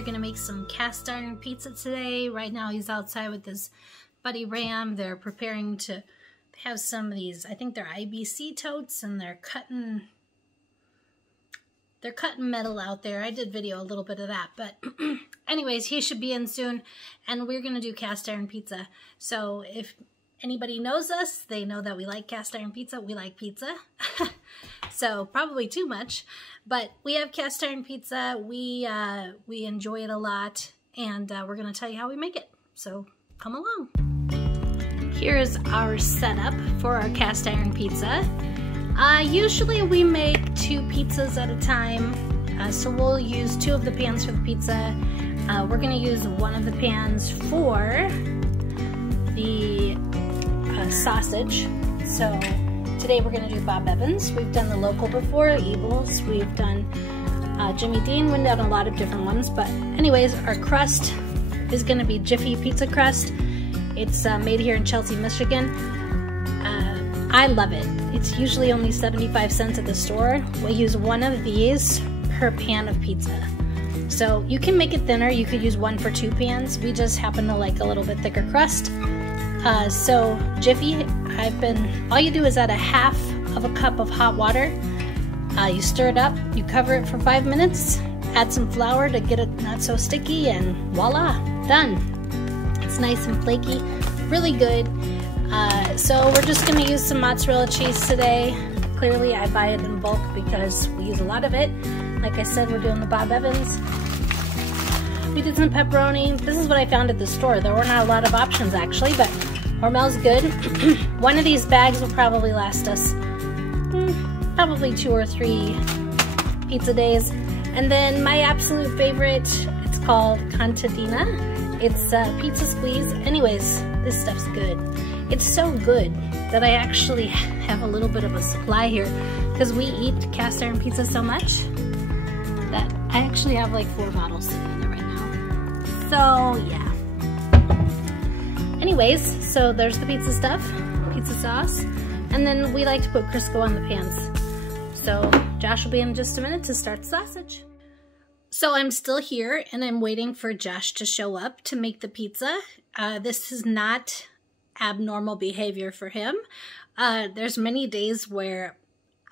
are gonna make some cast iron pizza today. Right now he's outside with his buddy Ram. They're preparing to have some of these, I think they're IBC totes, and they're cutting metal out there. I did video a little bit of that, but anyways, he should be in soon, and we're gonna do cast iron pizza. So if anybody knows us, they know that we like cast iron pizza. We like pizza. So probably too much, but we have cast iron pizza. We enjoy it a lot, and we're gonna tell you how we make it. So come along. Here's our setup for our cast iron pizza. Usually we make 2 pizzas at a time, so we'll use 2 of the pans for the pizza. We're gonna use one of the pans for the sausage. So today we're gonna do Bob Evans. We've done the local before, Eagles. We've done Jimmy Dean. We've done a lot of different ones, but anyways, our crust is gonna be Jiffy Pizza Crust. It's made here in Chelsea, Michigan. I love it. It's usually only 75 cents at the store. We use one of these per pan of pizza. So you can make it thinner. You could use 1 for 2 pans. We just happen to like a little bit thicker crust. So Jiffy, all you do is add a half of a cup of hot water. You stir it up, you cover it for 5 minutes, add some flour to get it not so sticky, and voila, done. It's nice and flaky, really good. So we're just gonna use some mozzarella cheese today. Clearly I buy it in bulk because we use a lot of it. Like I said, we're doing the Bob Evans. We did some pepperoni. This is what I found at the store. There were not a lot of options actually, but Hormel's good. One of these bags will probably last us probably 2 or 3 pizza days. And then my absolute favorite, it's called Contadina. It's Pizza Squeeze. Anyways, this stuff's good. It's so good that I actually have a little bit of a supply here because we eat cast iron pizza so much that I actually have like 4 bottles sitting there right now. So yeah. Anyways, so there's the pizza stuff, pizza sauce, and then we like to put Crisco on the pans. So Josh will be in just a minute to start the sausage. So I'm still here and I'm waiting for Josh to show up to make the pizza. This is not abnormal behavior for him. There's many days where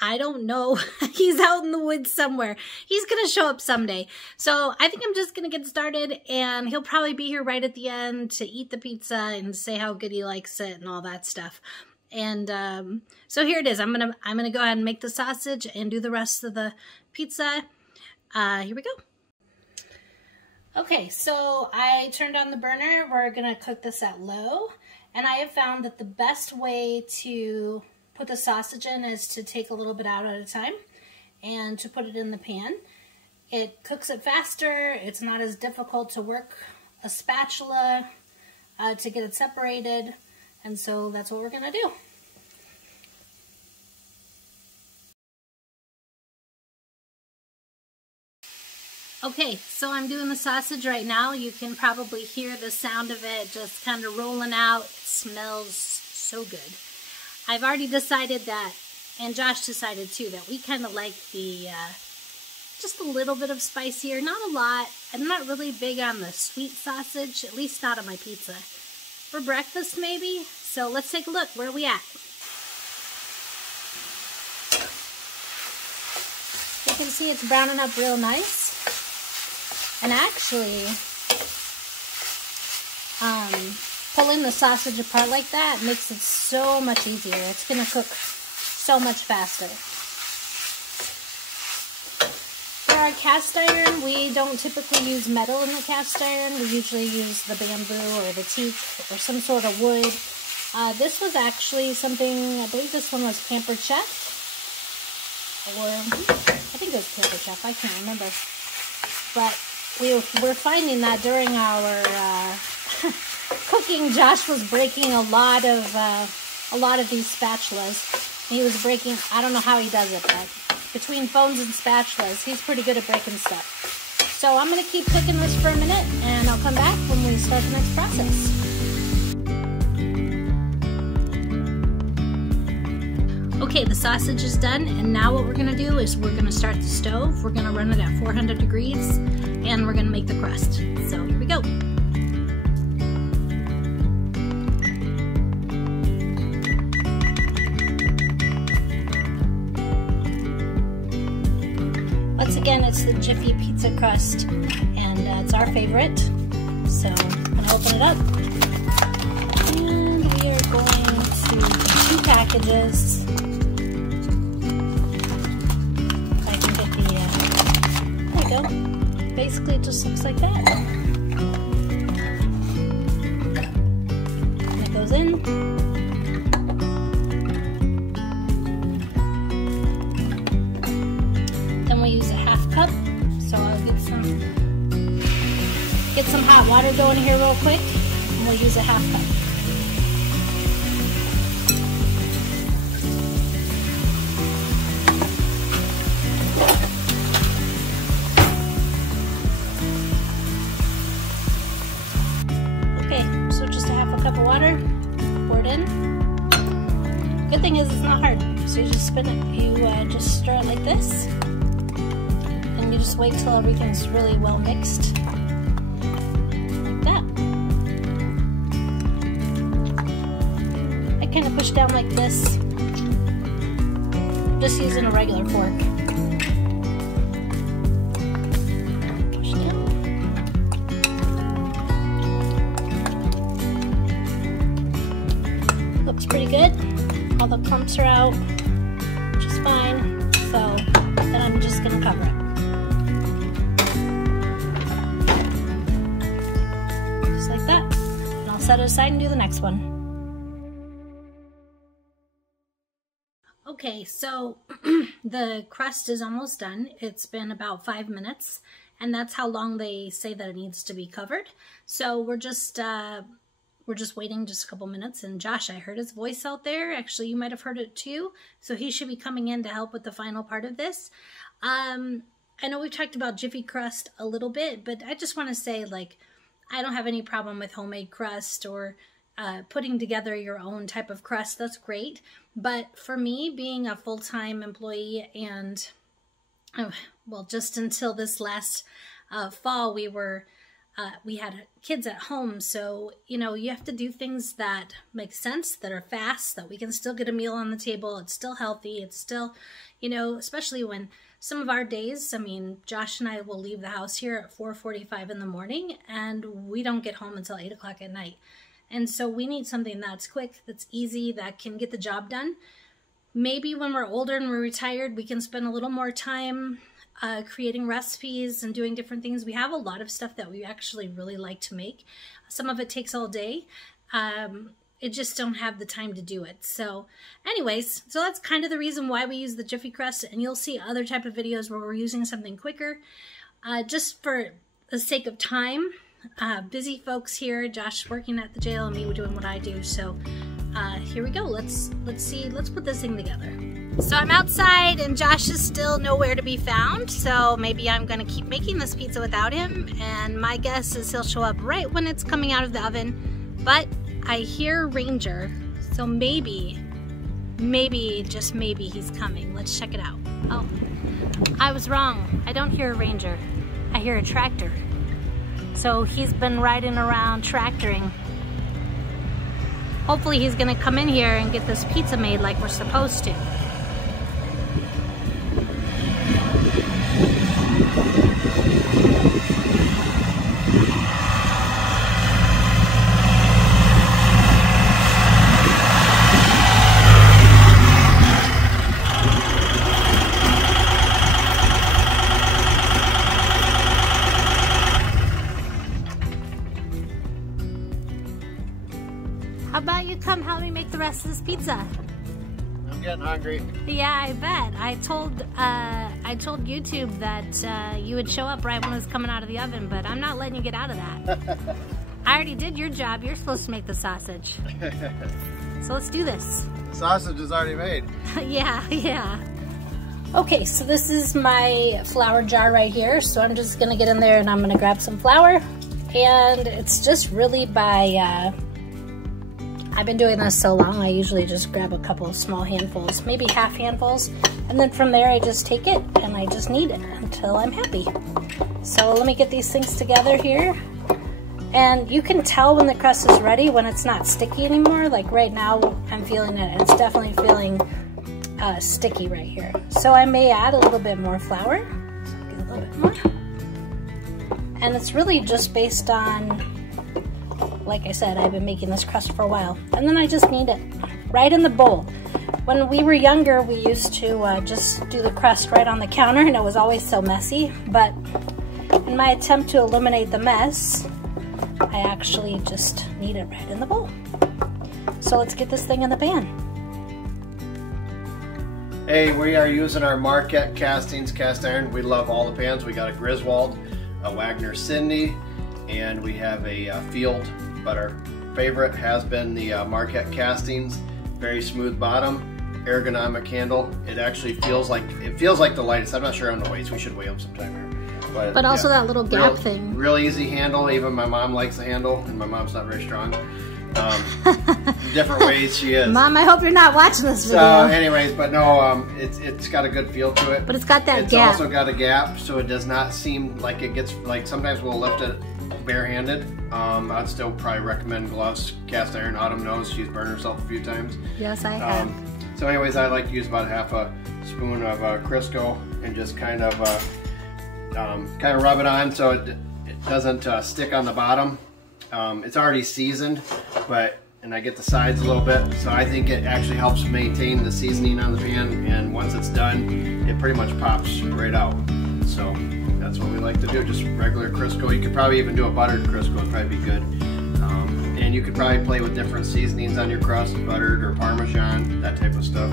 I don't know, he's out in the woods somewhere. He's gonna show up someday. So I think I'm just gonna get started, and he'll probably be here right at the end to eat the pizza and say how good he likes it and all that stuff. And so here it is. I'm gonna go ahead and make the sausage and do the rest of the pizza. Here we go. Okay, so I turned on the burner. We're gonna cook this at low, and I have found that the best way to put the sausage in is to take a little bit out at a time and to put it in the pan. It cooks it faster. It's not as difficult to work a spatula to get it separated, and so that's what we're gonna do. Okay, so I'm doing the sausage right now. You can probably hear the sound of it just kind of rolling out. It smells so good. I've already decided that, and Josh decided too, that we kind of like the, just a little bit of spicier, not a lot. I'm not really big on the sweet sausage, at least not on my pizza. For breakfast maybe? So let's take a look. Where are we at? You can see it's browning up real nice. And actually, pulling the sausage apart like that makes it so much easier. It's gonna cook so much faster. For our cast iron, we don't typically use metal in the cast iron. We usually use the bamboo or the teak or some sort of wood. This was actually something, I believe this one was Pampered Chef. Or, I think it was Pampered Chef, I can't remember. But we're finding that during our cooking, Josh was breaking a lot of these spatulas. He was breaking, I don't know how he does it, but between phones and spatulas, he's pretty good at breaking stuff. So I'm gonna keep cooking this for a minute, and I'll come back when we start the next process. Okay, the sausage is done, and now what we're gonna do is we're gonna start the stove. We're gonna run it at 400 degrees, and we're gonna make the crust. So here we go. Once again, it's the Jiffy Pizza Crust, and it's our favorite. So I'm gonna open it up, and we are going to do 2 packages. If I can get the, there we go. Basically, it just looks like that. And it goes in. Then we use a 1/2 cup. So I'll get some hot water going here real quick, and we'll use a 1/2 cup. So just a 1/2 cup of water, pour it in. Good thing is it's not hard. So you just spin it, you just stir it like this. And you just wait till everything's really well mixed. Like that. I kind of push down like this. Just using a regular fork. Looks pretty good. All the clumps are out, which is fine. So then I'm just gonna cover it. Just like that. And I'll set it aside and do the next one. Okay, so the crust is almost done. It's been about 5 minutes, and that's how long they say that it needs to be covered. So we're just waiting just a couple minutes, and Josh, I heard his voice out there. Actually, you might have heard it too. So he should be coming in to help with the final part of this. I know we've talked about Jiffy crust a little bit, but I just want to say, like, I don't have any problem with homemade crust or putting together your own type of crust. That's great. But for me, being a full-time employee and, well, just until this last fall, we had kids at home, so, you know, you have to do things that make sense, that are fast, that we can still get a meal on the table. It's still healthy. It's still, you know, especially when some of our days, I mean, Josh and I will leave the house here at 4:45 in the morning, and we don't get home until 8 o'clock at night. And so we need something that's quick, that's easy, that can get the job done. Maybe when we're older and we're retired, we can spend a little more time creating recipes and doing different things. We have a lot of stuff that we actually really like to make. Some of it takes all day. It just don't have the time to do it. So anyways, so that's kind of the reason why we use the Jiffy crust, and you'll see other type of videos where we're using something quicker, just for the sake of time. Busy folks here, Josh working at the jail and me doing what I do. So here we go. Let's put this thing together. So I'm outside and Josh is still nowhere to be found, so maybe I'm gonna keep making this pizza without him, and my guess is he'll show up right when it's coming out of the oven. But I hear Ranger, so maybe, just maybe he's coming. Let's check it out. Oh, I was wrong. I don't hear a Ranger. I hear a tractor. So he's been riding around tractoring. Hopefully he's gonna come in here and get this pizza made like we're supposed to. How about you come help me make the rest of this pizza? I'm getting hungry. Yeah, I bet. I told YouTube that you would show up right when it was coming out of the oven, but I'm not letting you get out of that. I already did your job. You're supposed to make the sausage. So let's do this. Sausage is already made. Yeah. Okay, so this is my flour jar right here. So I'm just gonna get in there and I'm gonna grab some flour. And it's just really by I've been doing this so long, I usually just grab a couple of small handfuls, maybe half handfuls, and then from there I just take it and I just knead it until I'm happy. So let me get these things together here. And you can tell when the crust is ready when it's not sticky anymore. Like right now, I'm feeling it. It's definitely feeling sticky right here. So I may add a little bit more flour. So get a little bit more. And it's really just based on, like I said, I've been making this crust for a while. And then I just knead it right in the bowl. When we were younger, we used to just do the crust right on the counter, and it was always so messy. But in my attempt to eliminate the mess, I actually just knead it right in the bowl. So let's get this thing in the pan. Hey, we are using our Marquette Castings cast iron. We love all the pans. We got a Griswold, a Wagner Cindy, and we have a Field, but our favorite has been the Marquette Castings. Very smooth bottom, ergonomic handle. It actually feels like the lightest. I'm not sure on the weights. We should weigh them sometime here. But also that little gap thing. Real easy handle. Even my mom likes the handle, and my mom's not very strong. Different ways she is. Mom, I hope you're not watching this video. So anyways, but no, it's got a good feel to it. But it's got that gap. It's also got a gap, so it does not seem like it gets, like sometimes we'll lift it barehanded. I'd still probably recommend gloves. Cast iron, Autumn knows she's burned herself a few times. Yes, I have. So anyways, I like to use about half a spoon of Crisco and just kind of rub it on so it doesn't stick on the bottom. It's already seasoned, and I get the sides a little bit, so I think it actually helps maintain the seasoning on the pan, and once it's done, it pretty much pops right out. So that's what we like to do, just regular Crisco. You could probably even do a buttered Crisco, it'd probably be good. And you could probably play with different seasonings on your crust, buttered or Parmesan, that type of stuff.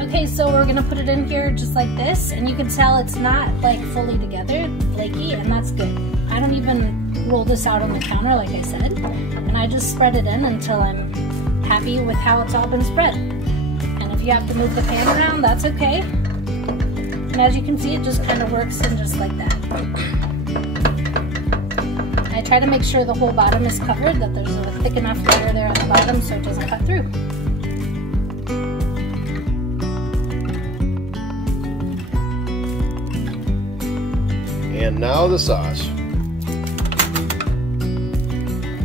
Okay, so we're gonna put it in here just like this, and you can tell it's not like fully together, flaky, and that's good. I don't even roll this out on the counter like I said, and I just spread it in until I'm happy with how it's all been spread. And if you have to move the pan around, that's okay. And as you can see, it just kind of works in just like that. I try to make sure the whole bottom is covered, that there's a thick enough layer there at the bottom so it doesn't cut through. And now the sauce.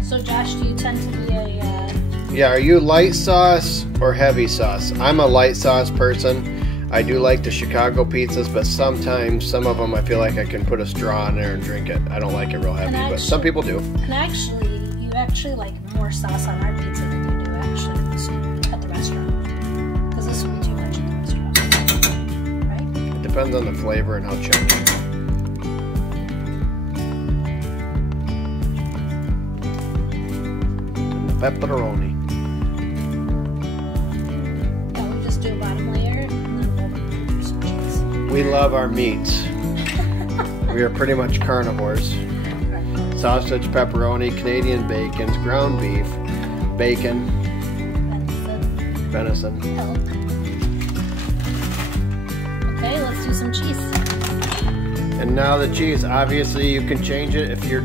So Josh, do you tend to be a... Yeah, are you light sauce or heavy sauce? I'm a light sauce person. I do like the Chicago pizzas, but sometimes some of them I feel like I can put a straw in there and drink it. I don't like it real heavy, but some people do. And actually, you actually like more sauce on our pizza than you do actually at the restaurant. Because this would be too much at the restaurant, right? It depends on the flavor and how chunky. Pepperoni. Yeah, we just do a bottom layer and then we'll do some cheese. We love our meats. We are pretty much carnivores. Sausage, pepperoni, Canadian bacons, ground beef, bacon, venison. Elk. Okay, let's do some cheese. And now the cheese. Obviously, you can change it if you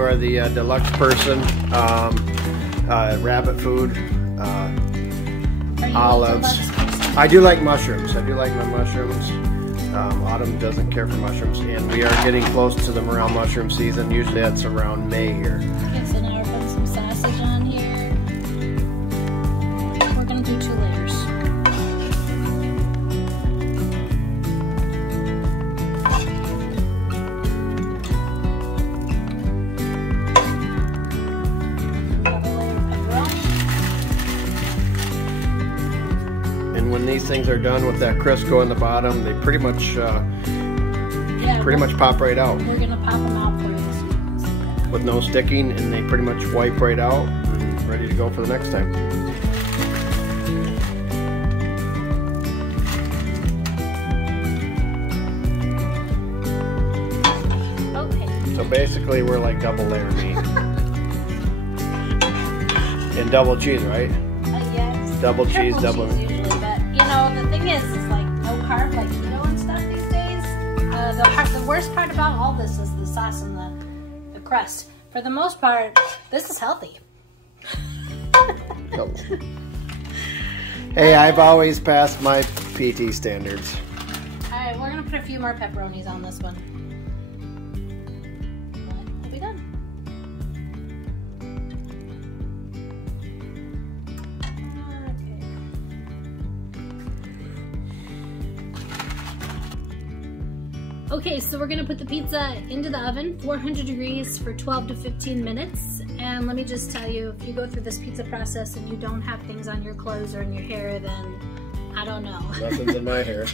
are the deluxe person. Rabbit food, olives. I do like mushrooms. I do like my mushrooms. Autumn doesn't care for mushrooms, and we are getting close to the morel mushroom season. Usually that's around May here. Okay, so now we're putting some sausage on here. We're gonna do 2 layers. When these things are done with that Crisco in the bottom, they pretty much pop right out. We're gonna pop them out for you so you can see that. With no sticking, and they pretty much wipe right out and ready to go for the next time. Okay. So basically, we're like double layer meat. And double cheese, right? Yes. Double cheese, double cheese usually, but you know the thing is like no carb, like keto and stuff these days. The worst part about all this is the sauce and the crust. for the most part, this is healthy. Hey, I've always passed my PT standards. All right, we're gonna put a few more pepperonis on this one. We'll be done. Okay, so we're gonna put the pizza into the oven, 400 degrees for 12 to 15 minutes. And let me just tell you, if you go through this pizza process and you don't have things on your clothes or in your hair, then I don't know. Nothing's in my hair.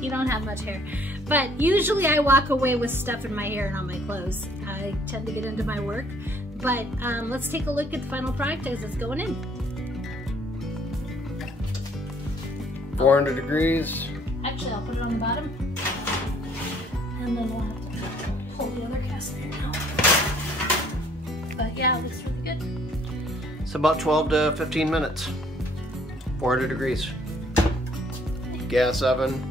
You don't have much hair. But usually I walk away with stuff in my hair and on my clothes. I tend to get into my work. But let's take a look at the final product as it's going in. 400 degrees. Actually, I'll put it on the bottom. And then we'll have to pull the other cast iron out. But yeah, it looks really good. It's about 12 to 15 minutes. 400 degrees. Gas oven.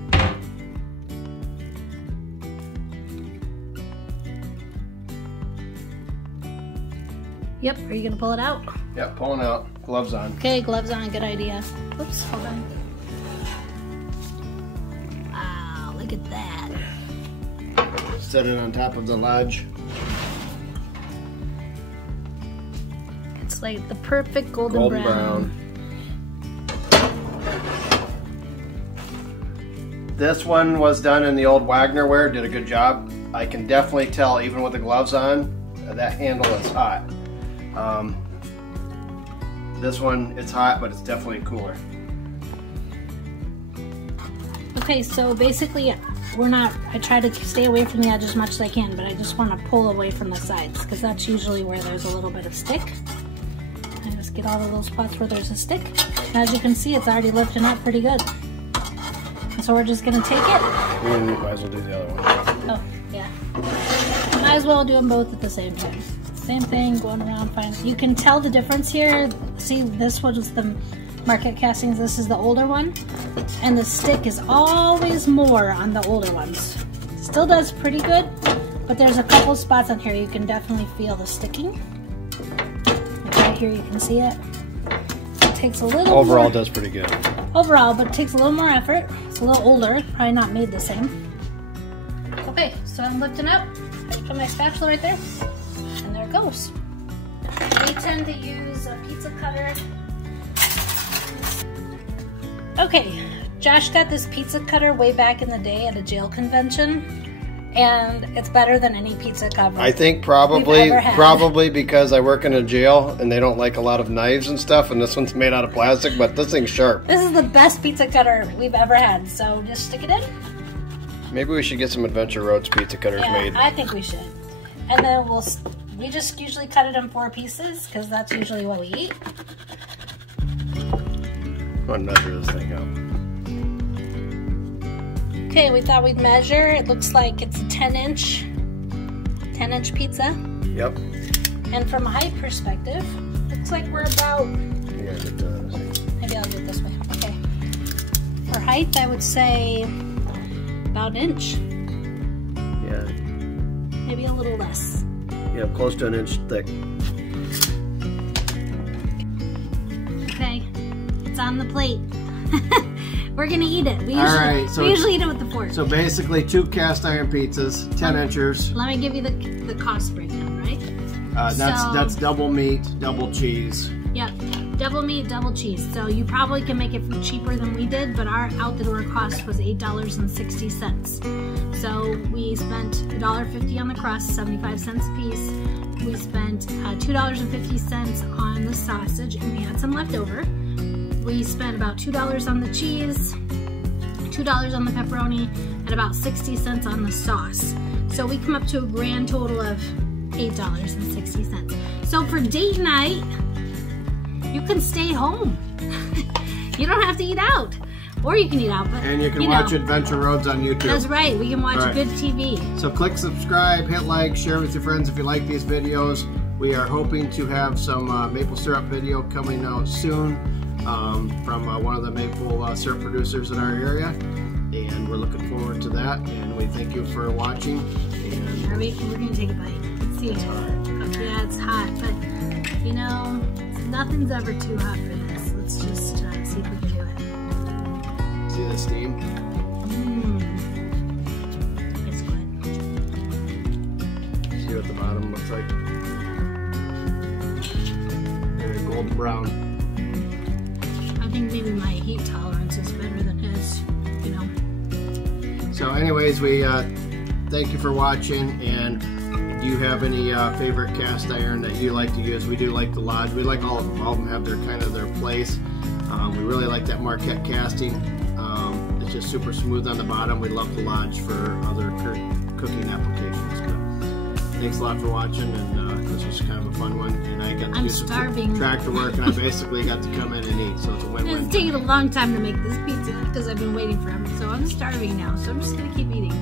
Yep, are you gonna pull it out? Yep, pulling out. Gloves on. Okay, gloves on, good idea. Oops, hold on. Wow, look at that. Set it on top of the lodge. It's like the perfect golden brown. This one was done in the old Wagner ware, did a good job. I can definitely tell, even with the gloves on, that handle is hot. This one, it's hot, but it's definitely cooler. Okay, so basically, I try to stay away from the edge as much as I can, but I just want to pull away from the sides, because that's usually where there's a little bit of stick. I just get all of those spots where there's a stick. And as you can see, it's already lifting up pretty good. So we're just gonna take it. We might as well do the other one. Oh, yeah. Might as well do them both at the same time. Same thing, going around fine. You can tell the difference here. See, this was the market castings. This is the older one. And the stick is always more on the older ones. Still does pretty good, but there's a couple spots on here you can definitely feel the sticking. Like right here you can see it. It takes a little Overall more. does pretty good. Overall, but it takes a little more effort. It's a little older, probably not made the same. Okay, so I'm lifting up. I put my spatula right there, and there it goes. We tend to use a pizza cutter. Okay, Josh got this pizza cutter way back in the day at a jail convention, and it's better than any pizza cutter. I think probably because I work in a jail and they don't like a lot of knives and stuff, and this one's made out of plastic, but this thing's sharp. This is the best pizza cutter we've ever had, so just stick it in. Maybe we should get some Adventure Roads pizza cutters made. I think we should. And then we just usually cut it in 4 pieces, because that's usually what we eat. I'm gonna measure this thing out. Okay, we thought we'd measure. It looks like it's a 10-inch pizza. Yep. And from a height perspective, looks like we're about... Maybe I'll do it this way. Okay. For height, I would say about an inch. Yeah. Maybe a little less. Yeah, close to an inch thick. Okay. It's on the plate. We're gonna eat it. We usually eat it with the fork. So basically 2 cast iron pizzas, 10-inchers. Let me give you the cost breakdown, right? That's double meat, double cheese. Yep, double meat, double cheese. So you probably can make it cheaper than we did, but our out-the-door cost was $8.60. So we spent $1.50 on the crust, 75 cents a piece. We spent $2.50 on the sausage, and we had some left over. We spent about $2 on the cheese, $2 on the pepperoni, and about 60 cents on the sauce. So we come up to a grand total of $8.60. So for date night, you can stay home. You don't have to eat out. Or you can eat out, but and you can watch Adventure Roads on YouTube. That's right, we can watch good TV. So click subscribe, hit like, share with your friends if you like these videos. We are hoping to have some maple syrup video coming out soon. From one of the maple syrup producers in our area, and we're looking forward to that, and we thank you for watching. And we're gonna take a bite. Let's see. It's hard. Yeah, it's hot, but you know, nothing's ever too hot for this. Let's just see if we can do it. See the steam? It's good. See what the bottom looks like? Very golden brown. I think maybe my heat tolerance is better than his, you know. So anyways, we thank you for watching, and do you have any favorite cast iron that you like to use? We do like the Lodge. We like all of them. All of them have their kind of their place. We really like that Marquette casting. It's just super smooth on the bottom. We love the Lodge for other cooking applications. But thanks a lot for watching, and this was kind of a fun one. And I got to do some tractor work, and I basically got to come in and eat, so it's a win-win. It's taken a long time to make this pizza because I've been waiting for him. So I'm starving now, so I'm just going to keep eating.